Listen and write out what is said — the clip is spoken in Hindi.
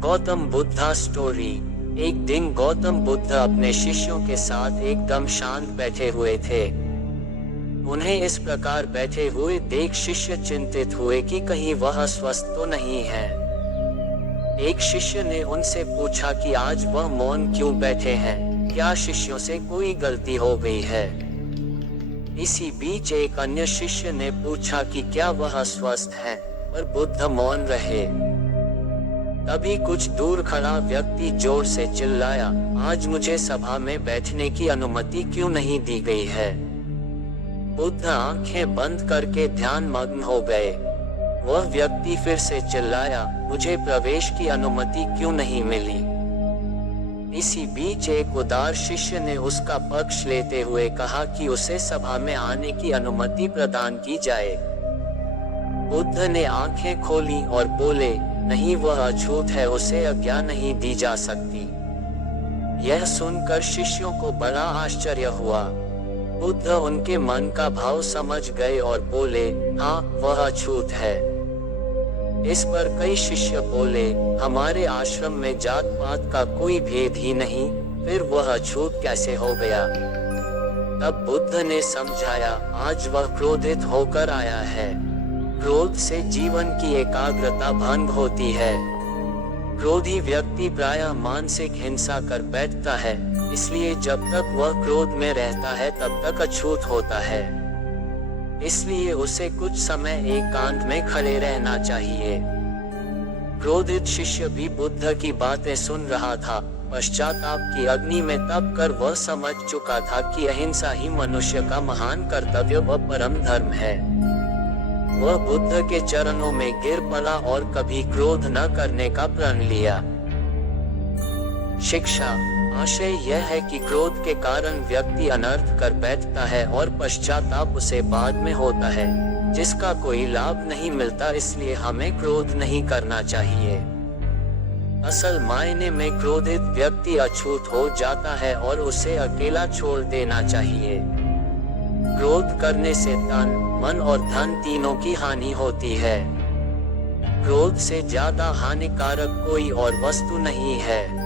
गौतम बुद्धा स्टोरी। एक दिन गौतम बुद्ध अपने शिष्यों के साथ एकदम शांत बैठे हुए थे। उन्हें इस प्रकार बैठे हुए देख शिष्य चिंतित हुए कि कहीं वह अस्वस्थ तो नहीं है। एक शिष्य ने उनसे पूछा कि आज वह मौन क्यों बैठे हैं, क्या शिष्यों से कोई गलती हो गई है। इसी बीच एक अन्य शिष्य ने पूछा कि क्या वह अस्वस्थ है, पर बुद्ध मौन रहे। तभी कुछ दूर खड़ा व्यक्ति जोर से चिल्लाया, आज मुझे सभा में बैठने की अनुमति क्यों नहीं दी गई है। बुद्ध आंखें बंद करके ध्यान मग्न हो गए। वह व्यक्ति फिर से चिल्लाया, मुझे प्रवेश की अनुमति क्यों नहीं मिली। इसी बीच एक उदार शिष्य ने उसका पक्ष लेते हुए कहा कि उसे सभा में आने की अनुमति प्रदान की जाए। बुद्ध ने आंखें खोली और बोले, नहीं, वह अछूत है, उसे आज्ञा नहीं दी जा सकती। यह सुनकर शिष्यों को बड़ा आश्चर्य हुआ। बुद्ध उनके मन का भाव समझ गए और बोले, हाँ, वह अछूत है। इस पर कई शिष्य बोले, हमारे आश्रम में जात पात का कोई भेद ही नहीं, फिर वह अछूत कैसे हो गया। तब बुद्ध ने समझाया, आज वह क्रोधित होकर आया है। क्रोध से जीवन की एकाग्रता भंग होती है। क्रोधी व्यक्ति प्रायः मानसिक हिंसा कर बैठता है, इसलिए जब तक वह क्रोध में रहता है तब तक अछूत होता है। इसलिए उसे कुछ समय एकांत में खड़े रहना चाहिए। क्रोधित शिष्य भी बुद्ध की बातें सुन रहा था। पश्चाताप की अग्नि में तप कर वह समझ चुका था कि अहिंसा ही मनुष्य का महान कर्तव्य व परम धर्म है। वह बुद्ध के चरणों में गिर पड़ा और कभी क्रोध न करने का प्रण लिया। शिक्षा। आशय यह है कि क्रोध के कारण व्यक्ति अनर्थ कर बैठता है और पश्चाताप उसे बाद में होता है, जिसका कोई लाभ नहीं मिलता। इसलिए हमें क्रोध नहीं करना चाहिए। असल मायने में क्रोधित व्यक्ति अछूत हो जाता है और उसे अकेला छोड़ देना चाहिए। क्रोध करने से तन, मन और धन तीनों की हानि होती है। क्रोध से ज्यादा हानिकारक कोई और वस्तु नहीं है।